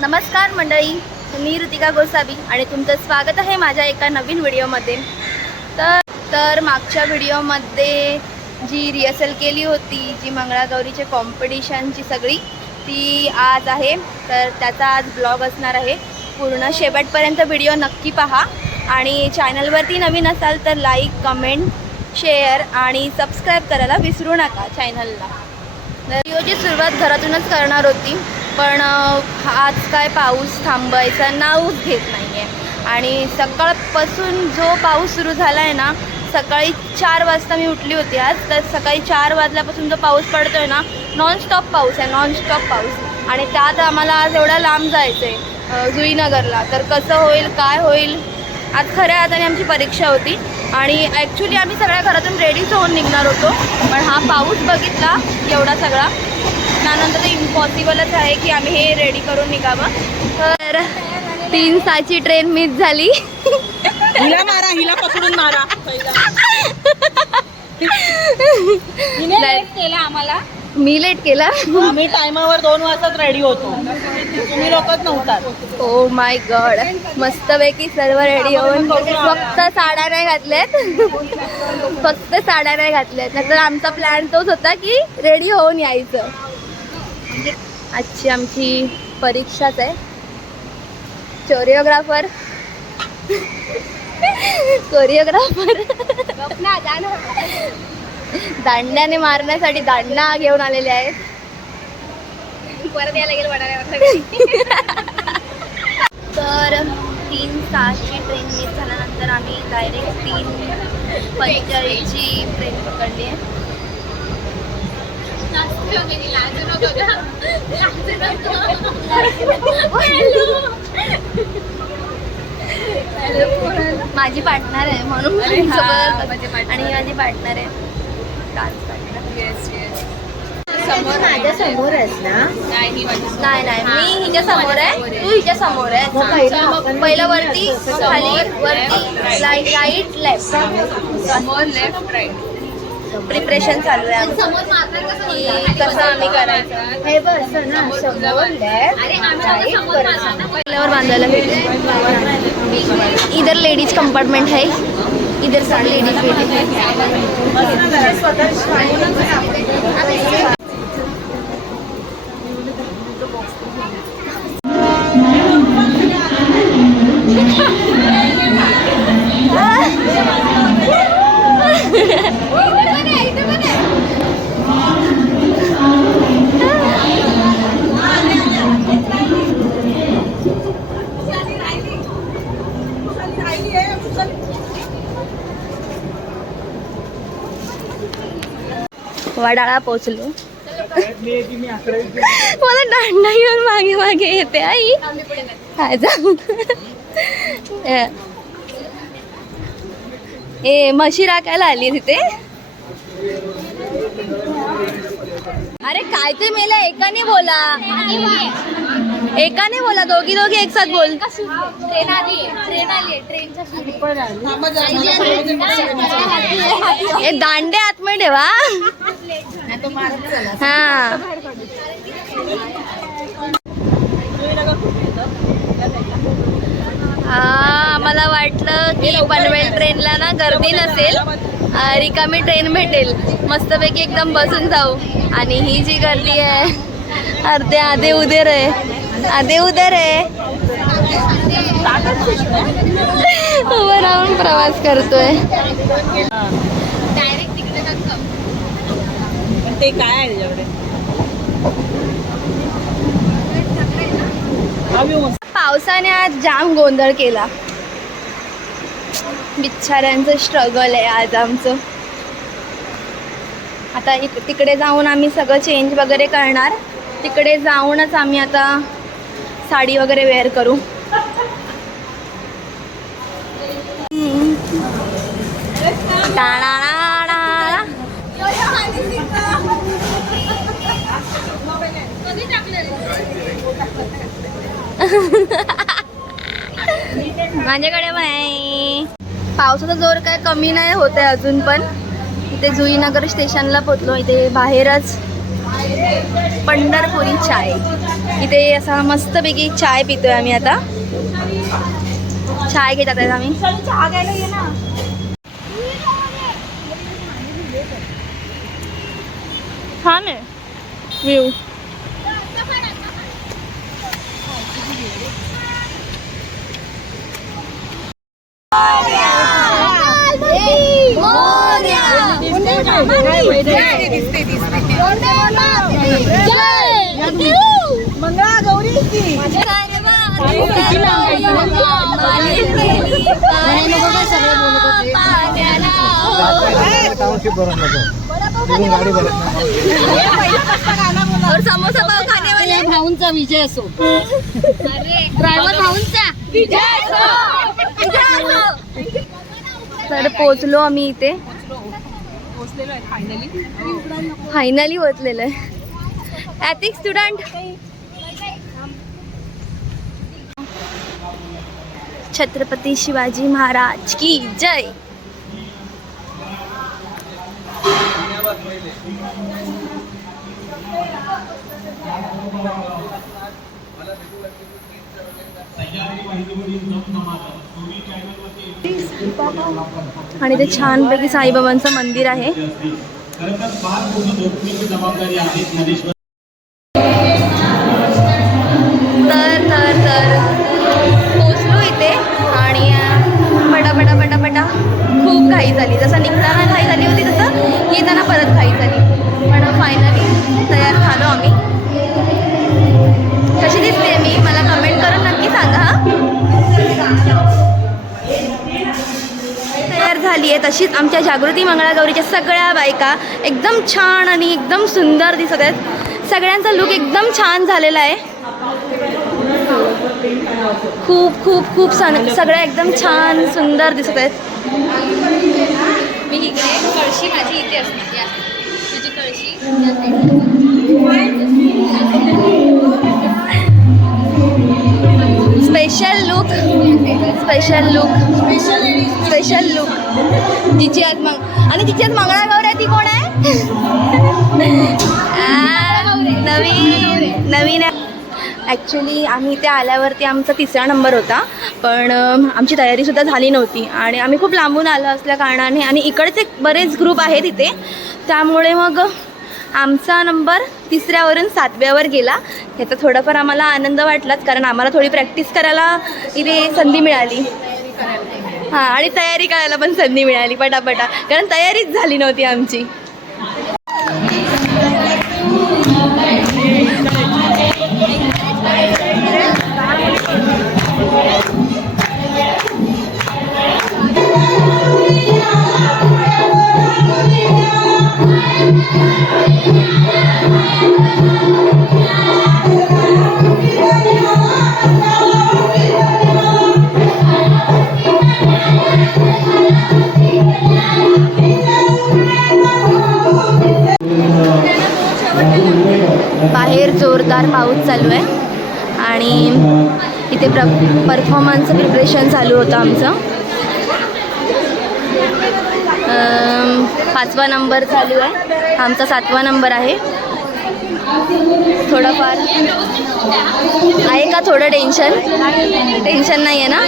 नमस्कार मंडळी, मी ऋतिका गोसावी आणि तुमचं स्वागत आहे माझ्या एका नवीन व्हिडिओमध्ये। तर मागच्या व्हिडिओमध्ये जी रिहर्सल केली होती, जी मंगळागौरीचे कॉम्पिटिशनची सगळी, ती आज आहे। तर त्याचा आज ब्लॉग असणार आहे। पूर्ण शेवटपर्यंत व्हिडिओ नक्की पहा आणि चॅनलवरती नवीन असाल तर लाईक, कमेंट, शेअर आणि सबस्क्राईब करायला विसरू नका चॅनलला। व्हिडिओची सुरुवात घरातूनच करणार होती, पण आज काय पाऊस थांबायचा नावच घेत नाही आहे आणि सकाळपासून जो पाऊस सुरू झाला आहे ना, सकाळी 4 वाजता मी उठली होती आज। तर सकाळी 4 वाजल्यापासून जो पाऊस पडतो आहे ना, नॉनस्टॉप पाऊस आहे, नॉनस्टॉप पाऊस। आणि त्यात आम्हाला आज एवढा लांब जायचं आहे जुईनगरला, तर कसं होईल काय होईल। आज खऱ्या अर्थाने आमची परीक्षा होती आणि ॲक्च्युली आम्ही सगळ्या घरातून रेडीच होऊन निघणार होतो, पण हा पाऊस बघितला एवढा सगळा, त्यानंतर ते इम्पॉसिबलच आहे की आम्ही हे रेडी करून निघावं। तर 3:06ची ट्रेन मिस झाली। हिला मारा, हिला पकडून मारा। मी लेट केला। आम्ही टायमावर 2 वाजताच रेडी होतो, तुम्ही लोकच नव्हतात। ओ माय गॉड, मस्तपैकी सर्व रेडी होऊन फक्त साड्या नाही घातल्यात, फक्त साड्या नाही घातल्यात, नंतर आमचा प्लॅन तोच होता की रेडी होऊन यायचं। आजची आमची परीक्षाच आहे। कोरिओग्राफर दांड्याने मारण्यासाठी दांडा घेऊन आलेले आहेत। परत यायला गेलं तर 3:06ची ट्रेन मिस झाल्यानंतर आम्ही डायरेक्ट 3:45ची ट्रेन पकडली आहे। माझी पार्टनर आहे म्हणून आणि माझी पार्टनर आहे डान्स पार्टनर। माझ्या समोर आहेस ना? नाही, मी हिच्या समोर आहे, तू हिच्या समोर आहे। पहिलं वरती, खाली, वरती, राईट, लेफ्ट, समोर, लेफ्ट, राईट। प्रिपरेशन चालू आहे की कसं आम्ही करायचं हे बस ना, समोर लेफ्ट पहिल्यावर बांधायला भेटेल। इधर लेडीज कंपार्टमेंट है, इधर सब लेडीज बैठी है। वडाळा पोचलो। मला दांडा घेऊन मागे मागे येते आई। म्हशी राखायला आली तिथे। अरे काय ते मेला, एकाने बोला, दोघी एक साथ बोल। ट्रेन आली, ट्रेनचा दांडे आतमध्ये ठेवा। हा, मला वाटलं की पनवेल ट्रेनला ना गर्दी नसेल, रिकामी ट्रेन भेटेल, मस्तपैकी एकदम बसून जाऊ। आणि ही जी गर्दी आहे, अर्धे आधे उधर आहे, उभं राहून प्रवास करतोय। ते काय आहे त्याच्याकडे? पावसाने आज जाम गोंधळ केला, बिचाऱ्यांचं स्ट्रगल आहे आज आमचं। आता तिकडे जाऊन आम्ही सगळं चेंज वगैरे करणार, तिकडे जाऊनच आम्ही आता साडी वगैरे वेअर करू। माझ्याकडे पण आहे। पावसाचा जोर काय कमी नाही होत आहे अजून पण। इथे जुईनगर स्टेशनला पोहोचलो। इथे बाहेरच पंढरपुरी चाय इथे असा मस्तपैकी चाय पितोय आम्ही आता. चाय घेतात आहेत आम्ही. चहा घ्यायला ये ना. छान आहे व्ह्यू. और समोसा पाव खाने वाले भाऊंचा विजय असो. ड्रायव्हर भाऊंचा तर पोचलो आम्ही इथे. फायनली पोचलेलो आहे. ॲथिक स्टुडंट. छत्रपती शिवाजी महाराज की जय. आणि ते छानपैकी साईबाबांचं मंदिर आहे. तर पोचलो इथे आणि पटापटा खूप घाई झाली. जसं निघताना घाई झाली होती तसं येताना परत घाई झाली. पण फायनली तयार झालो आम्ही. कशी दिसते मी मला कमेंट करून नक्की सांगा. तयार झाली आहे तशीच आमच्या जागृती मंगळागौरीच्या सगळ्या बायका एकदम छान आणि एकदम सुंदर दिसत आहेत. सगळ्यांचा लुक एकदम छान झालेला आहे. खूप सगळ्या एकदम छान सुंदर दिसत आहेत. मी इकडे कळशी माझी इथे असते. तुझी कळशी स्पेशल लुक तिची आज आणि तिची आज मंगळागौर आहे. ती कोण आहे? नवीन ॲक्च्युली आम्ही इथे आल्यावरती आमचा 3रा नंबर होता. पण आमची तयारीसुद्धा झाली नव्हती आणि आम्ही खूप लांबून आलो असल्या कारणाने आणि इकडचे बरेच ग्रुप आहेत इथे. त्यामुळे मग आमचा नंबर 3ऱ्यावरून 7व्यावर गेला. ह्याचा थोडाफार आम्हाला आनंद वाटलाच कारण आम्हाला थोडी प्रॅक्टिस करायला इथे संधी मिळाली. हां आणि तयारी करायला पण संधी मिळाली पटापटा कारण तयारीच झाली नव्हती आमची. बाहेर जोरदार पाऊस चालू आहे आणि इथे परफॉर्मन्सचं प्रिपरेशन चालू होतं आमचं. 5वा नंबर चालू आहे. आमचा 7वा नंबर आहे. थोडंफार आहे का थोडं टेन्शन नाही आहे ना?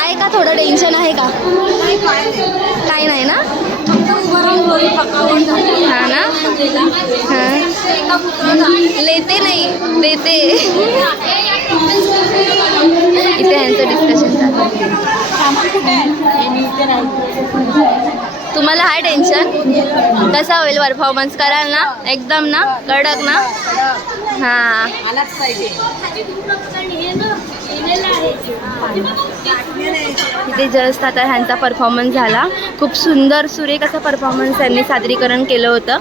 आहे का थोडं टेन्शन आहे का? काही नाही ना? हां ना. हां लेते नाही देते. इथे यांचं डिस्कशन चालू. तुम्हाला हाय टेन्शन? कसा होईल परफॉर्मन्स कराल ना? एकदम ना कडक ना? हां इथे जस्ट आता ह्यांचा परफॉर्मन्स झाला. खूप सुंदर सुरेख असा परफॉर्मन्स त्यांनी सादरीकरण केलं होतं.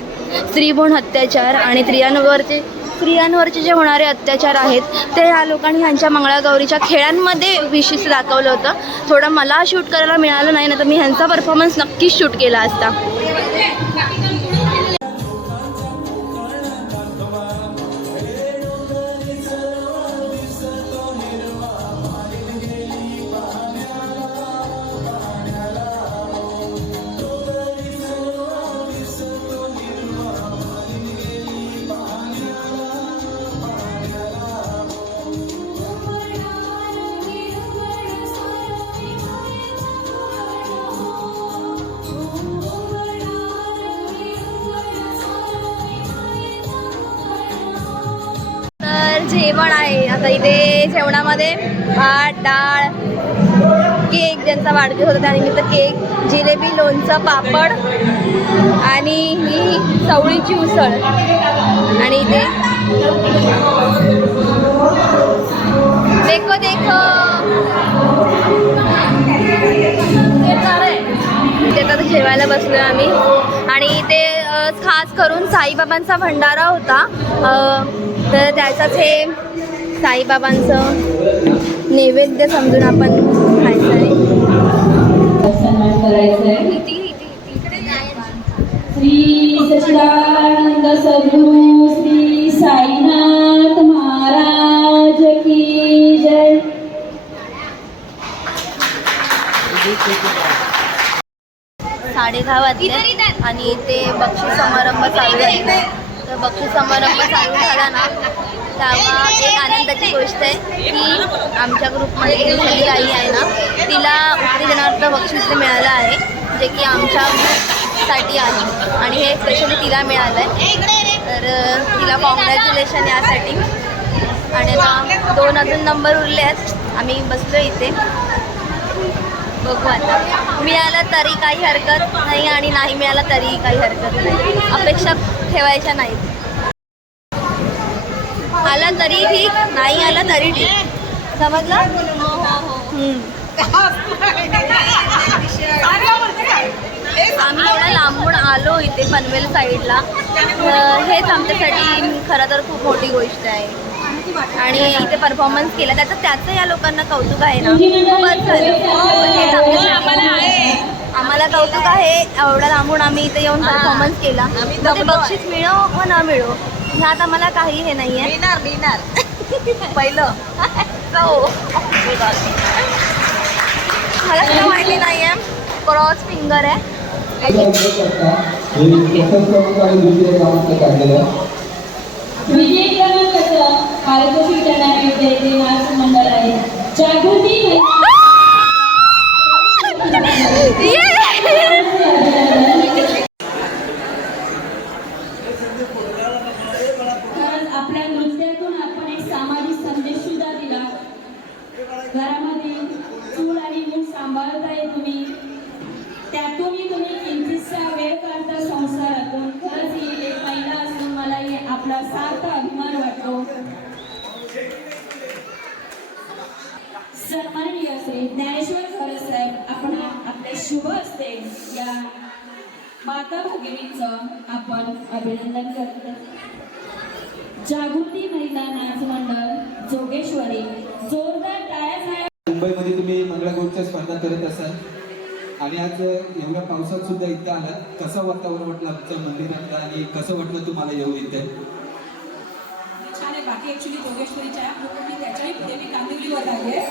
स्त्रीभ्रूण अत्याचार आणि स्त्रियांवरचे जे होणारे अत्याचार आहेत ते ह्या लोकांनी ह्यांच्या मंगळागौरीच्या खेळांमध्ये विशिष्ट दाखवलं होतं. थोडं मला शूट करायला मिळालं नाही ना तर मी ह्यांचा परफॉर्मन्स नक्कीच शूट केला असता. जेवण आहे. आता इथे जेवणामध्ये भात, डाळ, केक, ज्यांचा वाढदिवस होता त्यानिमित्त केक, जिलेबी, लोणचं, पापड आणि ही चवळीची उसळ. आणि इथे देखो देखो इथे तर जेवायला बसलो आम्ही. आणि इथे खास करून साईबाबांचा भंडारा होता, तर त्याचाच हे साईबाबांचं नैवेद्य समजून आपण खायचं आहे. श्री सच्चिदानंद सद्गुरु श्री साईनाथ महाराज की जय. 10:30 वाजले आणि इथे बक्षीस समारंभ चालू आहे. तर बक्षीस समारंभ चालू झाला ना तेव्हा एक आनंदाची गोष्ट आहे की आमच्या ग्रुपमध्ये जी आई आहे ना तिला उत्तेजनार्थ बक्षीस मिळालं आहे, जे की आमच्यासाठी आहे आणि हे स्पेशली तिला मिळालं आहे. तर तिला कॉंग्रॅच्युलेशन यासाठी. आणि आता 2 अजून नंबर उरले आहेत. आम्ही बसलो इथे, बघू आता. मिळालं तरी काही हरकत नाही आणि नाही मिळालं तरी काही हरकत नाही. अपेक्षा ठेवायच्या नाहीत. आला तरी ठीक, नाही आला तरी ठीक. समजलं? आम्ही एवढा लांबून आलो इथे पनवेल साईडला, हेच आमच्यासाठी खरं तर खूप मोठी गोष्ट आहे. आणि इथे परफॉर्मन्स केला त्याचं या लोकांना कौतुक आहे ना, खूपच झालं. हेच आमच्यासाठी आम्हाला कौतुक आहे. एवढा लांबून आम्ही इथे येऊन परफॉर्मन्स केला, तर ते बक्षीस मिळो व न मिळो ह्यात आम्हाला काही हे नाही आहे. पहिलं मला सुद्धा माहिती नाही आहे. क्रॉस फिंगर आहे. विजय क्रमांकाचं पारितोषिक टुर्नामेंट येथे नाच मंडळ आहे. जागृती आपल्या नृत्यातून आपण एक सामाजिक संदेश सुद्धा दिला. घरामध्ये चूल आणि मूल सांभाळताय तुम्ही, त्यातूनही तुम्ही किंचितसा वेळ काढता संसारातून. खरंच ही एक महिला असून मला आपला सार्थ अभिमान वाटतो. सन्माननीय श्री ज्ञानेश्वर खरं साहेब, आपण आपले शुभ असते या माता भगिनींचं आपण अभिनंदन करतो. जागृती महिला नाच मंडळ जोगेश्वरी, जोरदार टाळ्या. मुंबईमध्ये तुम्ही मंगळागौरच्या स्पर्धा करत असाल आणि आज एवढ्या पावसात सुद्धा इथं आलात. कसं वातावरण वाटलं आमच्या मंदिरातलं आणि कसं वाटलं तुम्हाला येऊन इथे? छान आहे. बाकी ॲक्च्युली जोगेश्वरीच्या मी त्याच्याही पुढे मी कांदिवलीवर राहिली आहे,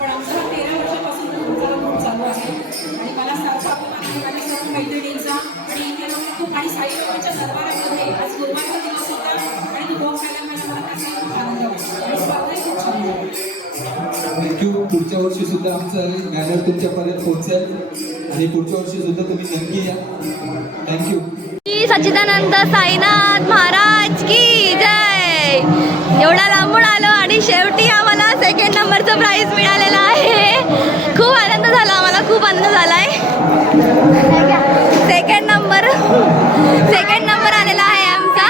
पण आमचा 13 वर्षापासून ग्रुप चालू आहे आणि मला सार्थक माझ्या सर्व मैत्रिणींचा आणि इथे खूप आणि साई लोकांच्या दरबारामध्ये आज गुरुवारचा दिवस होता आणि तो भोग खायला मला त्याचा खूप आनंद वाटतो आणि स्पर्धाही खूप छान आहे. थँक्यू. पुढच्या वर्षी सुद्धा आमचं बॅनर तुमच्यापर्यंत पोहोचेल आणि पुढच्या वर्षी सुद्धा तुम्ही नक्की या. थँक्यू. सच्चिदानंद साईनाथ महाराज की जय. एवढा लांबून आलो आणि शेवटी आम्हाला 2nd नंबरचं प्राईज मिळालेलं आहे. खूप आनंद झाला, आम्हाला खूप आनंद झाला आहे. 2nd नंबर आलेला आहे आमचा.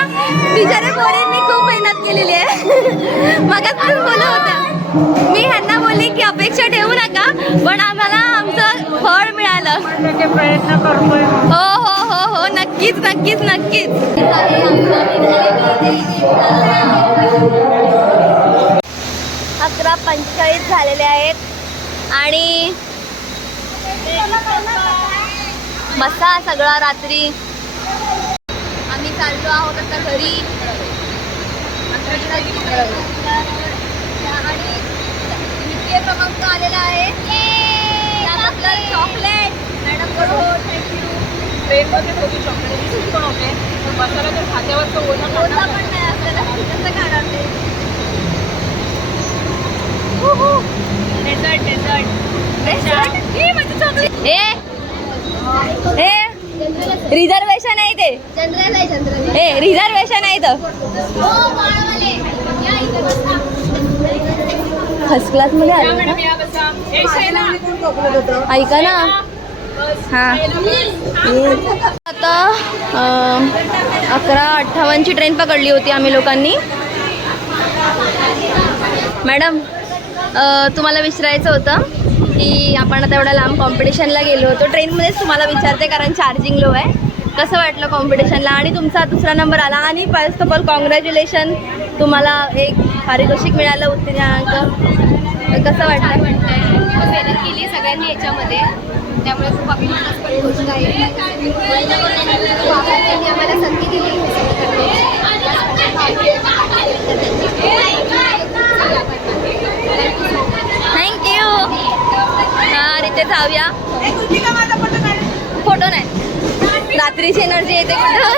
बिचारे पोरींनी खूप मेहनत केलेली आहे. मगाच बोलत होतं मी ह्यांना बोलली की अपेक्षा ठेवू नका, पण आम्हाला आमचं फळ मिळालं. प्रयत्न करतोय. हो हो हो हो नक्कीच नक्कीच नक्कीच. 11:45 झालेले आहेत आणि बसा सगळा रात्री. आम्ही चाललो आहोत आता घरी. आणि द्वितीय क्रमांक आलेला आहे. त्यामधलं चॉकलेट मॅडमकडून. थँक्यू. ट्रेनमध्ये थोडी चॉकलेट पण होते, मसाला तर खात्यावर तर ओझा पण नाही असलेला, कसं काढणार ते. डेझर्ट हे माझं चॉकलेट. हे रिझर्वेशन आहे ते. हे रिझर्वेशन आहे इथं. फर्स्ट क्लासमध्ये आलो ना. ऐका ना. हां आता 11:58ची ट्रेन पकडली होती आम्ही लोकांनी. मॅडम तुम्हाला विचारायचं होतं की आपण आता एवढ्या लांब कॉम्पिटिशनला गेलो होतो. ट्रेनमध्येच तुम्हाला विचारते कारण चार्जिंग लो आहे. कसं वाटलं कॉम्पिटिशनला आणि तुमचा 2रा नंबर आला आणि फर्स्ट ऑफ ऑल कॉंग्रॅच्युलेशन, तुम्हाला एक पारितोषिक मिळालं उत्तीर्णांक. कसं वाटतं? मेहनत केली सगळ्यांनी याच्यामध्ये, त्यामुळे खूप अभिमानास्पद गोष्ट आहे. त्यांनी आम्हाला संधी दिली हे सगळं थँक्यू. हां रिते जाऊया. फोटो नाही, रात्रीची एनर्जी येते कुठं.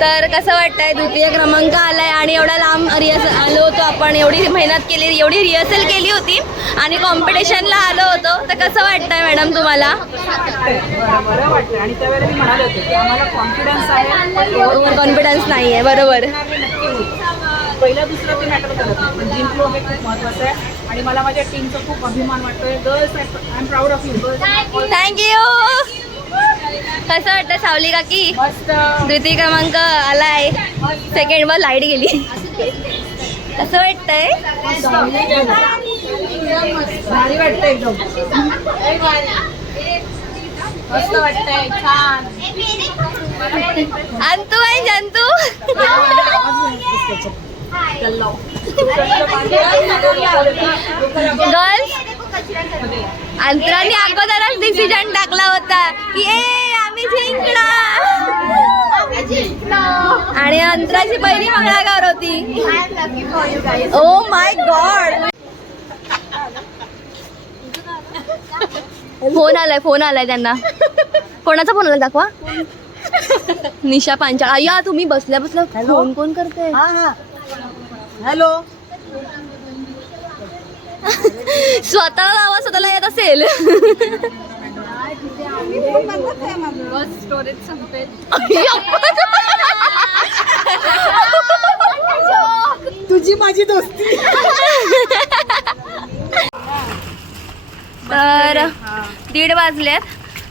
तर कसं वाटतंय 2य क्रमांक आलाय आणि एवढा लांब आलो होतो आपण, एवढी मेहनत केली, एवढी रिहर्सल केली होती आणि कॉम्पिटिशनला आलो होतो. तर कसं वाटतंय मॅडम तुम्हाला? बरं वाटतं. आणि त्यावेळेला मी म्हणाले होते की आम्हाला कॉन्फिडन्स आहे, ओव्हर कॉन्फिडन्स नाही आहे. बरोबर. नक्की होईल. पहिला दुसरा ते मॅटर करत नाही, पण जिंकलो हे खूप महत्त्वाचं आहे आणि मला माझ्या टीमचा खूप अभिमान वाटतोय. Girls I am proud of you. Thank you. कसं वाटतं सावली काकी? मस्त. 2य क्रमांक आलाय. सेकंडवर लाईट गेली. कसं वाटतंय? भारी वाटतंय एकदम. मस्त वाटतंय. छान. अंतू आहे जंतू. गर्ल्स अंतराने अगोदरच डिसिजन टाकला होता की आम्ही जिंकणार. आणि अंतराची पहिली मंगळागौर होती. Oh my God. फोन आलाय त्यांना. कोणाचा फोन आला दाखवा. निशा पांचाळ. अय्या तुम्ही बसल्या फोन कोण करते? हॅलो. स्वतःला लावा, स्वतःला येत असेल. स्टोरेज संपेल. तुझी माझी दोस्ती. तर 1:30 वाजलेत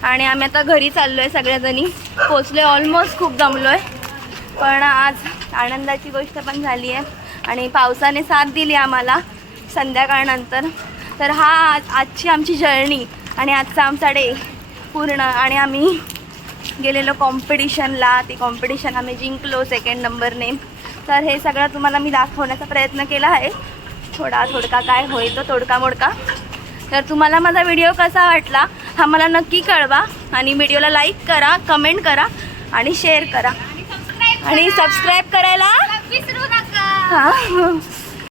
आणि आम्ही आता घरी चाललोय. सगळ्याजणी पोचलोय, ऑलमोस्ट खूप दमलोय. पण आज आनंदाची गोष्ट पण झाली आहे आणि पावसाने साथ दिली आम्हाला संध्याकाळनंतर. तर आजची आमची जर्नी आणि आजचा आमचा डे पूर्ण. आणि आम्ही गेलेलो कॉम्पिटिशनला. ती कॉम्पिटिशन आम्ही जिंकलो 2nd नंबरने. तर हे सगळं तुम्हाला मी दाखवण्याचा प्रयत्न केला आहे. थोडका काय होईल तो तोडका मोडका. तर तुम्हाला माझा व्हिडिओ कसा वाटला हा मला नक्की कळवा आणि व्हिडिओला लाईक करा, कमेंट करा आणि शेअर करा आणि सबस्क्राईब करायला विसरू नका. हां